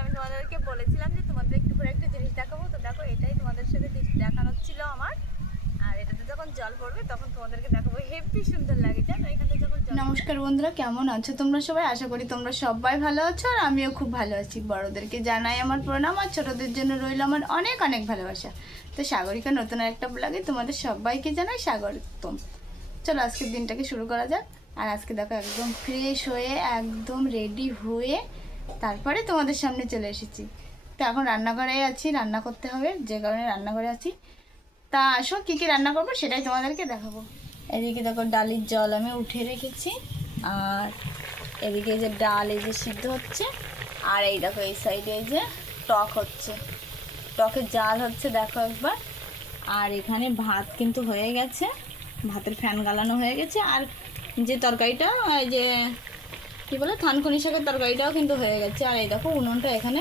আমি তোমাদেরকে বলেছিলাম যে তোমাদের একটু করে একটা জিনিস দেখাবো, তো দেখো এটাই তোমাদের সাথে দেখানোর ছিল আমার। আর এটাতে যখন জল পড়বে তখন তোমাদেরকে দেখাবো, হেভি সুন্দর লাগে জানো এখানে যখন জল। নমস্কার বন্ধুরা, কেমন আছো তোমরা সবাই? আশা করি তোমরা সবাই ভালো আছো আর আমিও খুব ভালো আছি। বড়োদেরকে জানাই আমার প্রণাম আর ছোটোদের জন্য রইল আমার অনেক অনেক ভালোবাসা। তো সাগরিকা নতুন একটা ব্লগে তোমাদের সবাইকে জানাই স্বাগতম। চলো আজকের দিনটাকে শুরু করা যাক। আর আজকে দেখো একদম ফ্রেশ হয়ে একদম রেডি হয়ে তারপরে তোমাদের সামনে চলে এসেছি। তো এখন রান্নাঘরে আছি, রান্না করতে হবে, যে কারণে রান্নাঘরে আছি। তা আসো কী কী রান্না করবো সেটাই তোমাদেরকে দেখাবো। এদিকে দেখো ডালের জল আমি উঠে রেখেছি, আর এদিকে যে ডাল এই যে সিদ্ধ হচ্ছে, আর এই দেখো এই সাইডে এই যে টক হচ্ছে, টকের জাল হচ্ছে দেখো একবার। আর এখানে ভাত কিন্তু হয়ে গেছে, ভাতের ফ্যান গালানো হয়ে গেছে। আর যে তরকারিটা এই যে কী বলে থানকুনি শাকের তরকারিটাও কিন্তু হয়ে গেছে। আর এই দেখো উনুনটা এখানে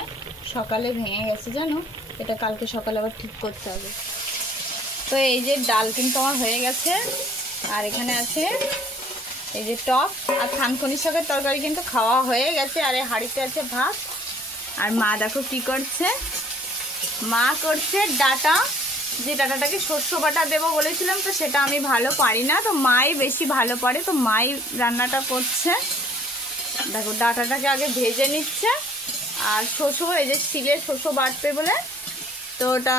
সকালে ভেঙে গেছে জানো, এটা কালকে সকালে আবার ঠিক করতে হবে। তো এই যে ডাল কিন্তু আমার হয়ে গেছে, আর এখানে আছে এই যে টক আর থানকুনি শাকের তরকারি কিন্তু খাওয়া হয়ে গেছে। আর এই হাঁড়িতে আছে ভাত। আর মা দেখো কি করছে, মা করছে ডাটা, যে ডাটাটাকে শস্য বাটা দেবো বলেছিলাম, তো সেটা আমি ভালো পারি না, তো মাই বেশি ভালো পারে, তো মাই রান্নাটা করছে। দেখো ডাটাটাকে আগে ভেজে নিচ্ছে, আর শস্য এই যে শিলে শস্য বাটবে বলে, তো ওটা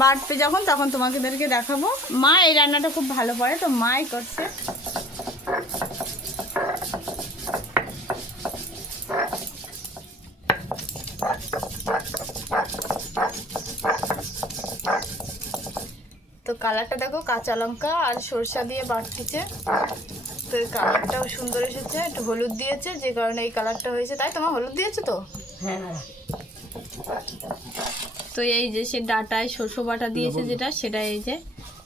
বাটবে যখন তখন তোমাদেরকে দেখাবো। মা এই রান্নাটা খুব ভালো পারে, তো মাই করছে। তো কালারটা দেখো, কাঁচা লঙ্কা আর সরষা দিয়ে বাটতেছে, তো এই কালারটাও সুন্দর এসেছে। একটু হলুদ দিয়েছে, যে কারণে এই কালারটা হয়েছে। তাই তোমার হলুদ দিয়েছো তো? হ্যাঁ। তো এই যে সে ডাটায় শস্য বাটা দিয়েছে যেটা, সেটা এই যে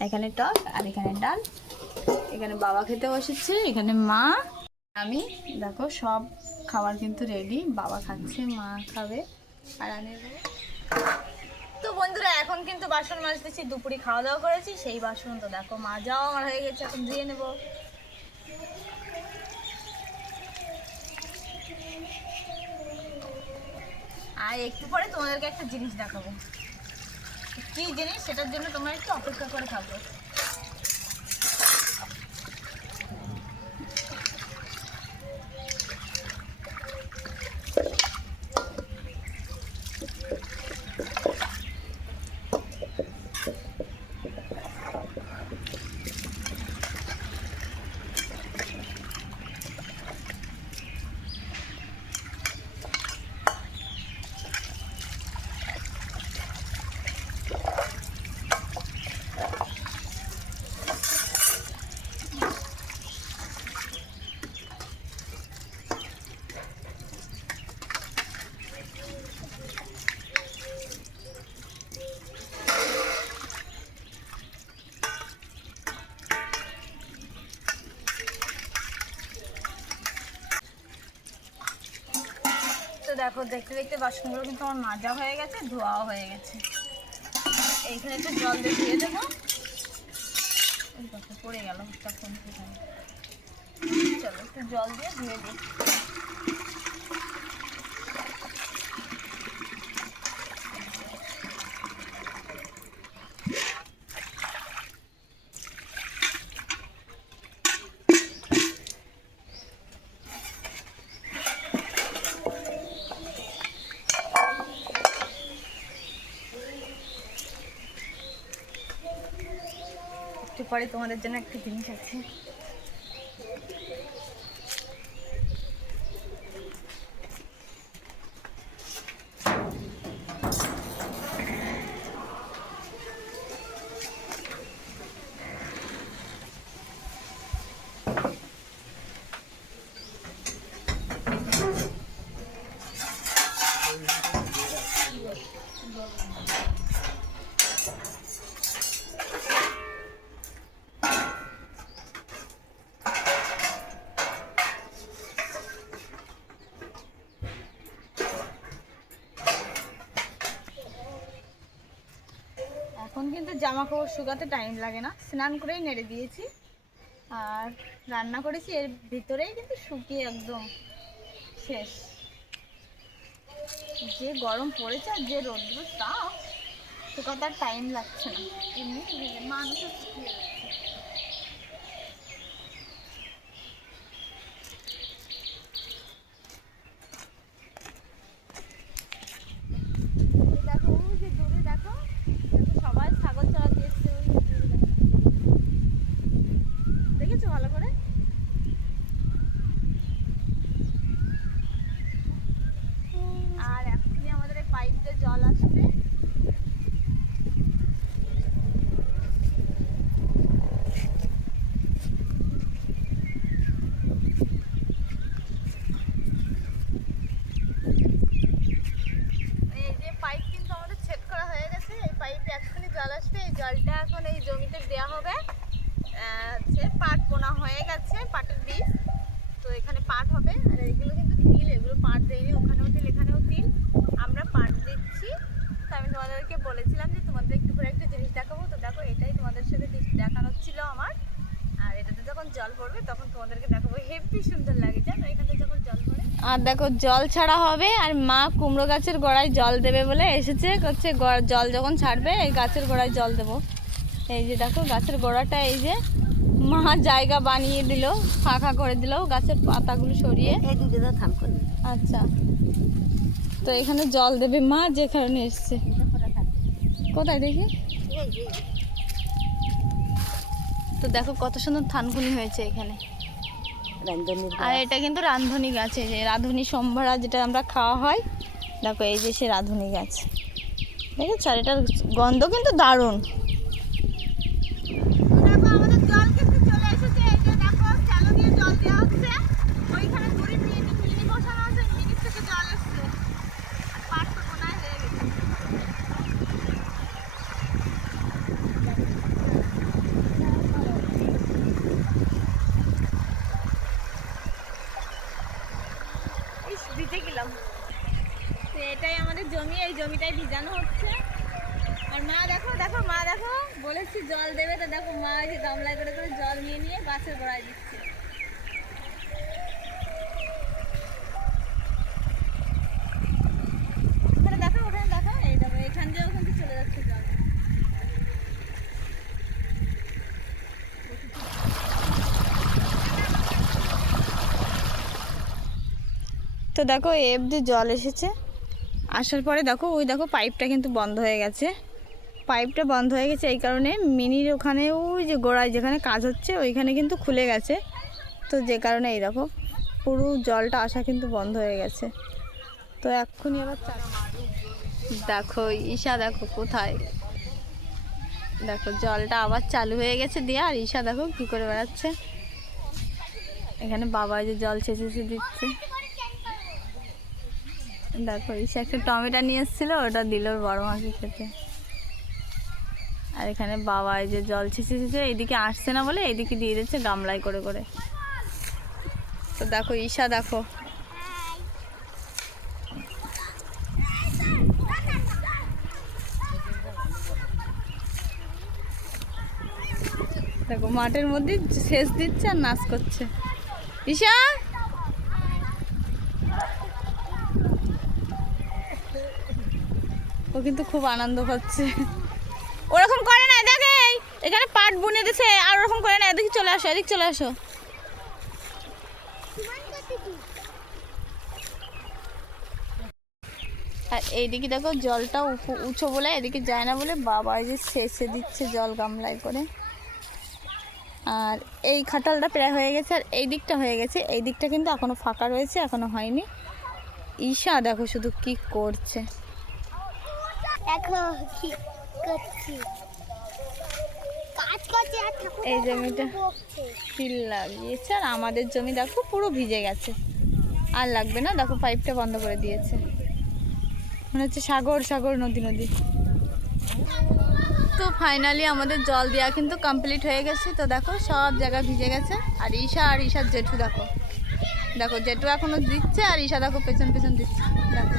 এখানে টক আর এখানে ডাল। এখানে বাবা খেতে বসেছে, এখানে মা, আমি। দেখো সব খাবার কিন্তু রেডি, বাবা খাচ্ছে, মা খাবে, আর আমি। তো বন্ধুরা এখন কিন্তু বাসন মাজতেছি, দুপুরে খাওয়া দাওয়া করেছি সেই বাসন, তো দেখো মাজাও আমার হয়ে গেছে, এখন ধুয়ে নেব। আর একটু পরে তোমাদেরকে একটা জিনিস দেখাবো, কি জিনিস সেটার জন্য তোমরা একটু অপেক্ষা করে থাকো। দেখো দেখতে দেখতে বাসনগুলো কিন্তু আমার মাজা হয়ে গেছে, ধোয়াও হয়ে গেছে। এইখানে একটু জল দিয়ে দেবো, পড়ে গেল তখন। চলো একটু জল দিয়ে ধুয়ে দিই। একটু পরে তোমাদের জন্য একটা জিনিস আছে। এখন কিন্তু জামা কাপড় শুকাতে টাইম লাগে না, স্নান করেই নেড়ে দিয়েছি, আর রান্না করেছি এর ভিতরেই কিন্তু শুকিয়ে একদম শেষ। যে গরম পড়েছে আর যে রোদ্র তাপ, শুকাতে আর টাইম লাগছে না, এমনি মানুষের শুকিয়ে যাচ্ছে। দেখো ওই যে দূরে দেখো, সবাই ছাগল চড়াতে এসছে, দেখেছো ভালো করে? আর এখনই আমাদের এই পাইপ দিয়ে জল আসবে। এই যে পাইপ কিন্তু আমাদের সেট করা হয়ে গেছে, এই পাইপে এখনই জল আসবে। এই জলটা এখন এই জমিতে দেওয়া হবে। পাট বোনা হয়ে গেছে, পাটের বীজ, তো এখানে পাট হবে। আর এগুলো কিন্তু তিল, এগুলো পাট দেয়নি, ওখানেও তিল এখানেও তিল, আমরা পাট দিচ্ছি। তো আমি তোমাদেরকে বলেছিলাম যে তোমাদের একটু করে একটা জিনিস দেখাবো, তো দেখো এটাই তোমাদের সাথে দেখানো ছিল আমার। আর এটাতে যখন জল পড়বে তখন তোমাদেরকে দেখাবো, হেভি সুন্দর লাগে জানো এখানে যখন জল পড়ে। আর দেখো জল ছাড়া হবে, আর মা কুমড়ো গাছের গোড়ায় জল দেবে বলে এসেছে, করছে জল যখন ছাড়বে এই গাছের গোড়ায় জল দেবো। এই যে দেখো গাছের গোড়াটা, এই যে মা জায়গা বানিয়ে দিল, ফাঁকা করে দিল গাছের পাতাগুলো সরিয়ে। আচ্ছা, তো এখানে জল দেবে মা, যে কারণে এসছে। কোথায় দেখি? তো দেখো কত সুন্দর থানকুনি হয়েছে এখানে। আর এটা কিন্তু রাঁধুনি গাছ, এই যে রাঁধুনি সম্ভারা যেটা আমরা খাওয়া হয়, দেখো এই যে সে রাঁধুনি গাছ, দেখেছো? আর এটার গন্ধ কিন্তু দারুণ। ভিজে গেলাম, তো এটাই আমাদের জমি, এই জমিটাই ভিজানো হচ্ছে। আর মা দেখো দেখো মা দেখো, বলেছি জল দেবে, তো দেখো মা এই যে গামলায় করে করে জল নিয়ে নিয়ে গাছের গোড়ায় দিচ্ছে। ওখানে দেখো, ওখানে দেখো, এই দেখো এখান দিয়েও কিন্তু চলে যাচ্ছে জল। তো দেখো এ অবধি জল এসেছে, আসার পরে দেখো ওই দেখো পাইপটা কিন্তু বন্ধ হয়ে গেছে। পাইপটা বন্ধ হয়ে গেছে এই কারণে মিনির ওখানে ওই যে গোড়ায় যেখানে কাজ হচ্ছে ওইখানে কিন্তু খুলে গেছে, তো যে কারণে এই দেখো পুরো জলটা আসা কিন্তু বন্ধ হয়ে গেছে। তো এক্ষুনি আবার দেখো ঈশা দেখো কোথায়, দেখো জলটা আবার চালু হয়ে গেছে দিয়ে, আর ঈশা দেখো কী করে বেড়াচ্ছে। এখানে বাবা যে জল ছেঁচে দিচ্ছে, দেখো ঈশা একটা টমেটো নিয়ে এসেছিলো, ওটা দিল বড় মাকে খেতে। আর এখানে বাবা এই যে জল ছেঁচে এইদিকে আসছে না বলে এইদিকে দিয়ে দিচ্ছে গামলায় করে করে। তো দেখো ঈশা দেখো, দেখো মাঠের মধ্যে সেচ দিচ্ছে আর নাচ করছে। ঈশা ও কিন্তু খুব আনন্দ পাচ্ছে, ওরকম করে না, দেখে এখানে পাট বুনে দিছে আর ওরকম করে না, এদিকে চলে আসো, এদিকে চলে আসো। আর এইদিকে দেখো জলটা উঁচু বলে এদিকে যায় না বলে বাবা এই যে সেচে দিচ্ছে জল গামলায় করে। আর এই খাটালটা প্রায় হয়ে গেছে, আর এই দিকটা হয়ে গেছে, এই দিকটা কিন্তু এখনো ফাঁকা রয়েছে, এখনো হয়নি। ঈশা দেখো শুধু কি করছে, এই জমিটা তিল লাগিয়েছে, আর আমাদের জমি দেখো পুরো ভিজে গেছে, আর লাগবে না, দেখো পাইপটা বন্ধ করে দিয়েছে, মনে হচ্ছে সাগর সাগর নদী নদী। তো ফাইনালি আমাদের জল দেওয়া কিন্তু কমপ্লিট হয়ে গেছে। তো দেখো সব জায়গা ভিজে গেছে, আর ঈশা আর ঈশার জেঠু দেখো, দেখো জেঠু এখনো দিচ্ছে আর ঈশা দেখো পেছন পেছন দিচ্ছে। দেখো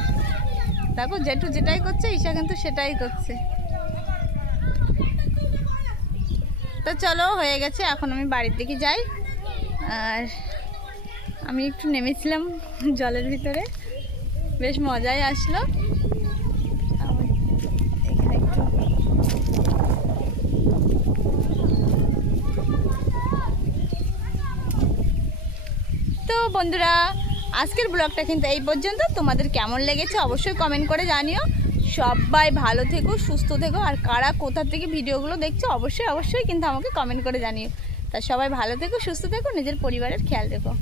দেখো জেঠু যেটাই করছে ঈশা কিন্তু সেটাই করছে। তো চলো হয়ে গেছে, এখন আমি বাড়ির দিকে যাই। আর আমি একটু নেমেছিলাম জলের ভিতরে, বেশ মজাই আসলো। এখানে একটু তো বন্ধুরা, আজকের ব্লগটা কিন্তু এই পর্যন্ত। তোমাদের কেমন লেগেছে অবশ্যই কমেন্ট করে জানিও। সবাই ভালো থেকো, সুস্থ থেকো, আর কারা কোথা থেকে ভিডিওগুলো দেখছো অবশ্যই কিন্তু আমাকে কমেন্ট করে জানিও। তা সবাই ভালো থেকো, সুস্থ থেকো, নিজের পরিবারের খেয়াল রেখো।